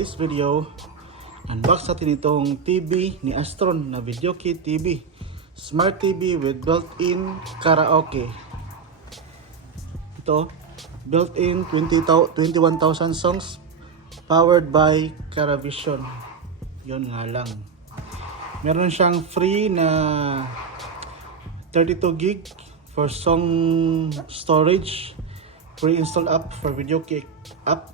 today's video, unbox natin itong TV ni Astron na VideoKey TV. Smart TV with built-in karaoke. Ito, built-in 21,000 songs, powered by Caravision. Yun nga lang. Meron siyang free na 32 gig for song storage, pre-installed app for VideoKey app.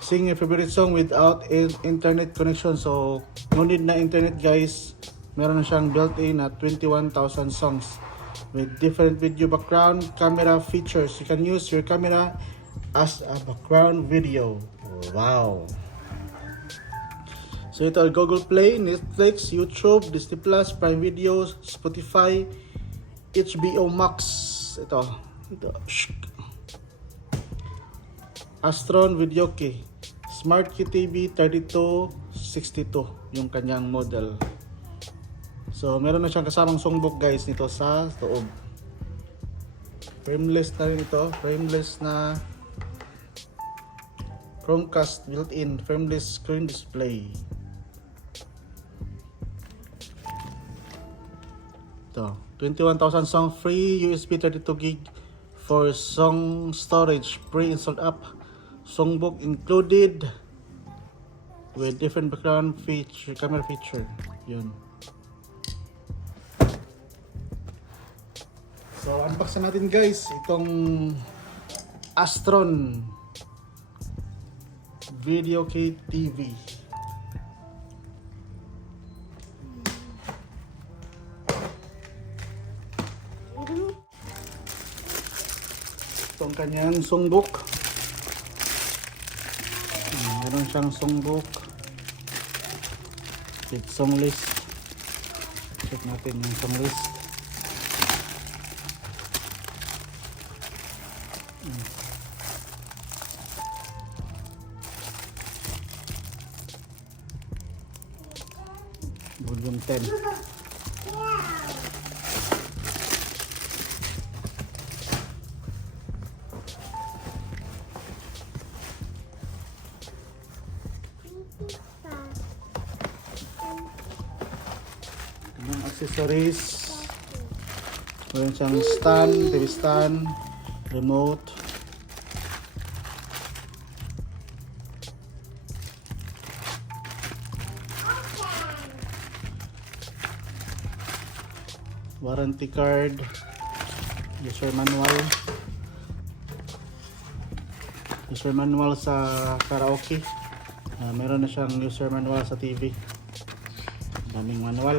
Sing your favorite song without internet connection. So no need na internet guys. Meron na siyang built-in at 21,000 songs with different video background camera features. You can use your camera as a background video. Wow. So ito, Google Play, Netflix, YouTube, Disney Plus, Prime Video, Spotify, HBO Max. Ito. Astron VideoKey Smart TV 3262 yung kanyang model. So meron na siyang kasamang songbook guys nito sa loob. Frameless na rin ito, frameless na Chromecast built-in, frameless screen display. Ito, 21,000 song, free USB 32 gig for song storage, pre-installed app, songbook included with different background feature, camera feature. Yun. So unbox na natin guys itong Astron VideoKey TV. Itong kanyang songbook. Meron siyang songbook with song list. Check natin yung song list. Volume 10. Yung accessories, meron siyang stand, TV stand, remote, warranty card, user manual sa karaoke. Meron na siyang user manual sa TV. Daming manual.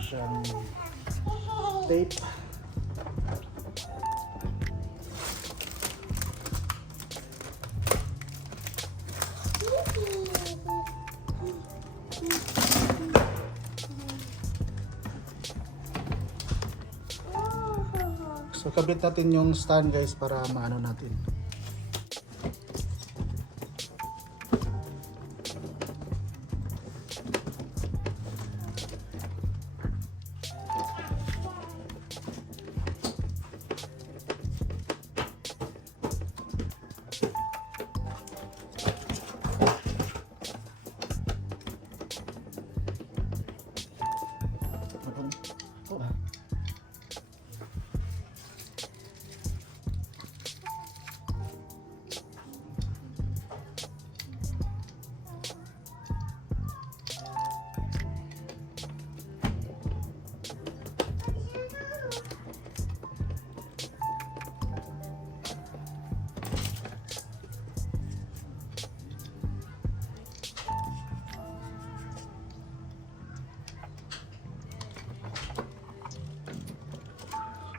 Siyang tape, so kabit natin yung stand guys para maano natin.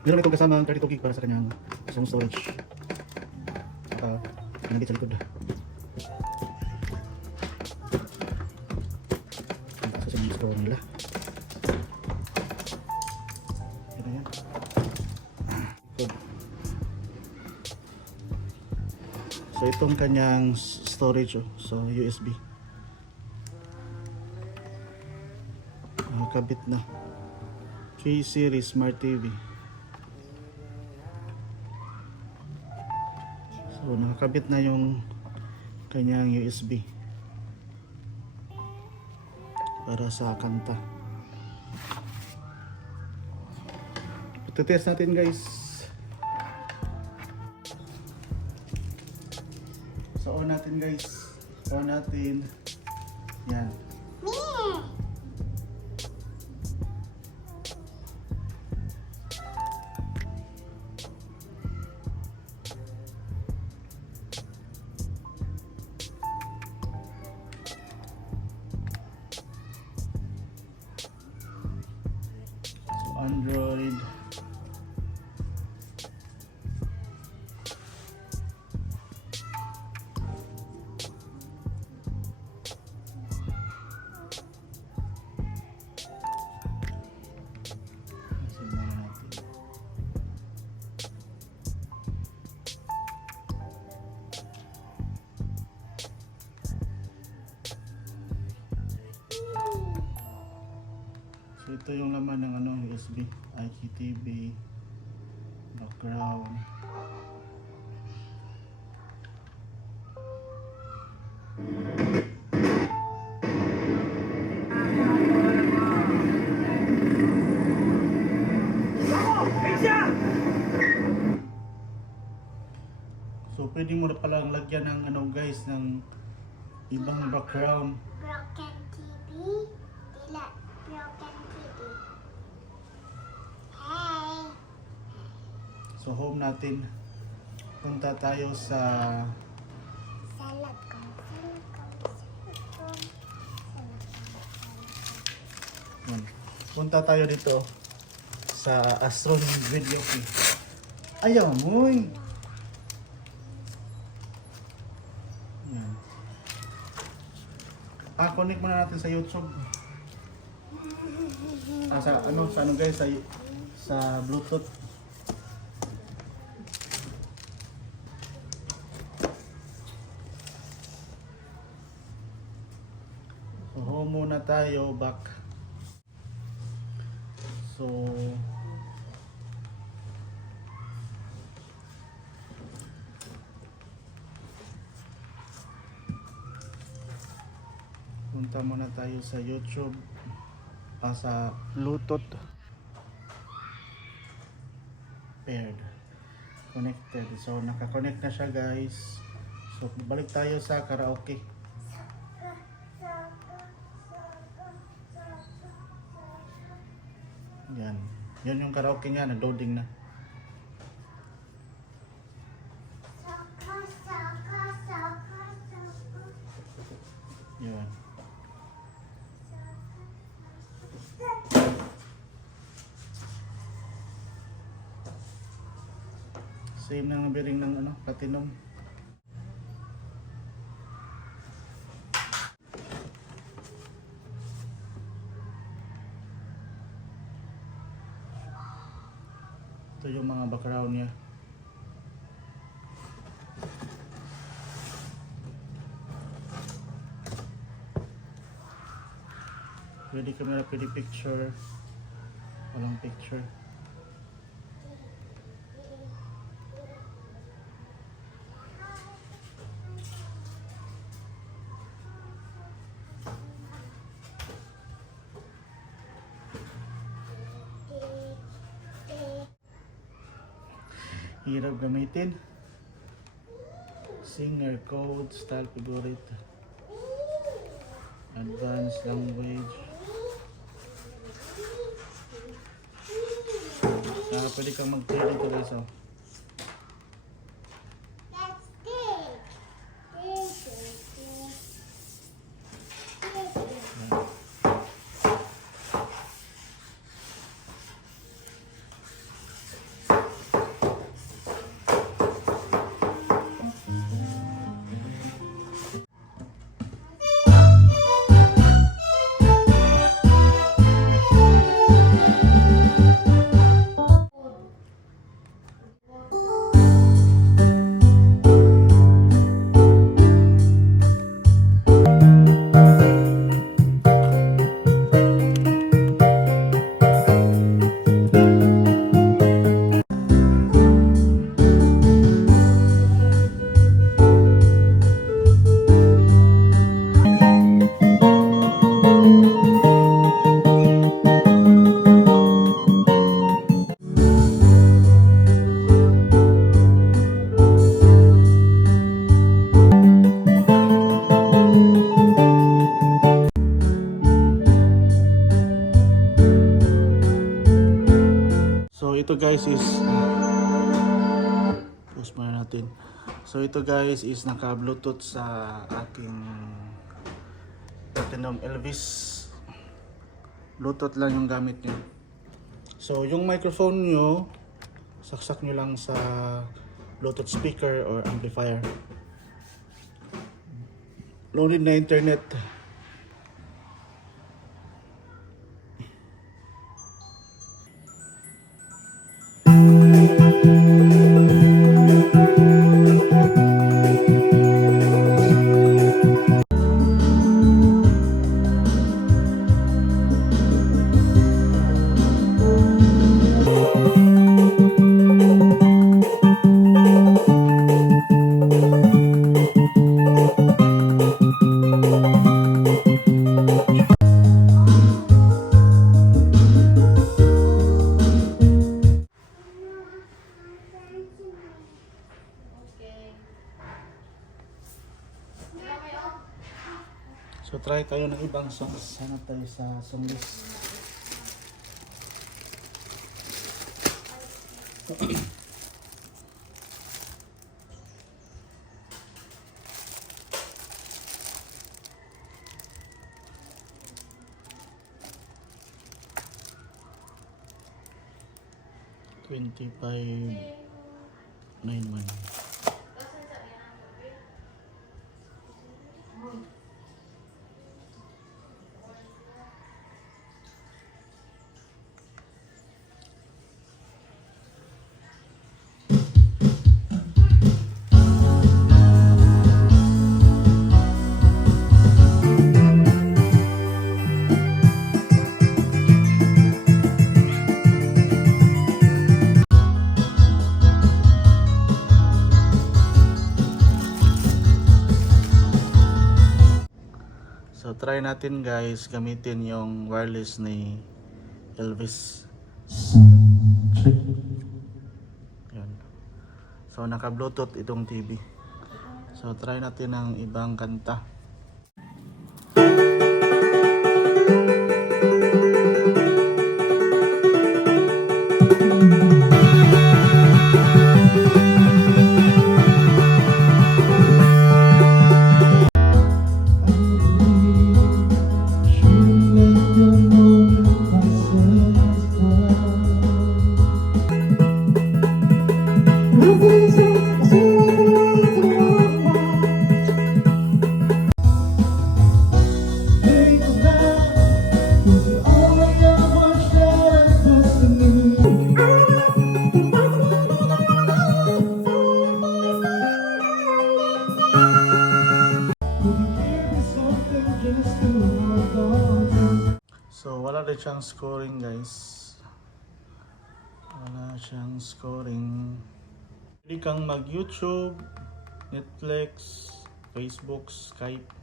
Meron itong kasamang 32 gig para sa kanyang song storage. nandito sa likod. Ang taas yung scroll nila. Yan na yan. Likod. So itong kanyang storage, so USB. Kabit na. 3 series Smart TV. So nakakabit na yung kanyang USB para sa kanta. Ito-test natin guys. So on natin guys. On natin. Yan. Android. So ito yung laman ng USB, IGTV, background. So pwede mo na palang lagyan ng guys ng ibang background. Broken TV. Dila. Broken TV. Hey. So home natin. Punta tayo sa Salad kong. yan. Punta tayo dito sa Astron Video Key. Ayaw mo eh. Yan. Connect muna natin sa YouTube. Sa ano guys, sa Bluetooth. So home muna tayo, back. So punta muna tayo sa YouTube, sa Bluetooth paired, connected. So naka-connect na siya guys. So balik tayo sa karaoke. Yan. Yan yung karaoke niya, nag-loading na. Yan. Same na ng bearing ng platinum. Ito yung mga background niya. Pwede camera, pwede picture. Walang picture. Hirap gamitin. Singer, code, style, favorite, advanced language. Pwede kang mag-play dito guys. That's big. guys is pause muna natin. So ito guys is naka Bluetooth sa aking Platinum Elvis. Bluetooth lang yung gamit nyo. So yung microphone nyo, saksak nyo lang sa Bluetooth speaker or amplifier. Loaded na internet. So try tayo ng ibang songs. Sana tayo sa song list. $25.91. So try natin guys gamitin yung wireless ni Elvis. Yan. So naka Bluetooth itong TV. So try natin ng ibang kanta. So wala rin siyang scoring guys. Wala siyang scoring. Pwede kang mag YouTube, Netflix, Facebook, Skype.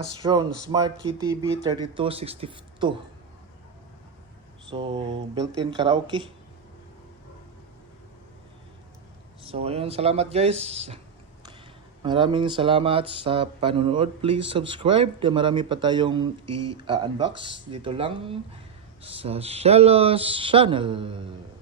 Astron Smart Key TV 3262. So built-in karaoke. So ayun, salamat guys. Maraming salamat sa panonood. Please subscribe. Marami pa tayong i-unbox dito lang sa Shellos Channel.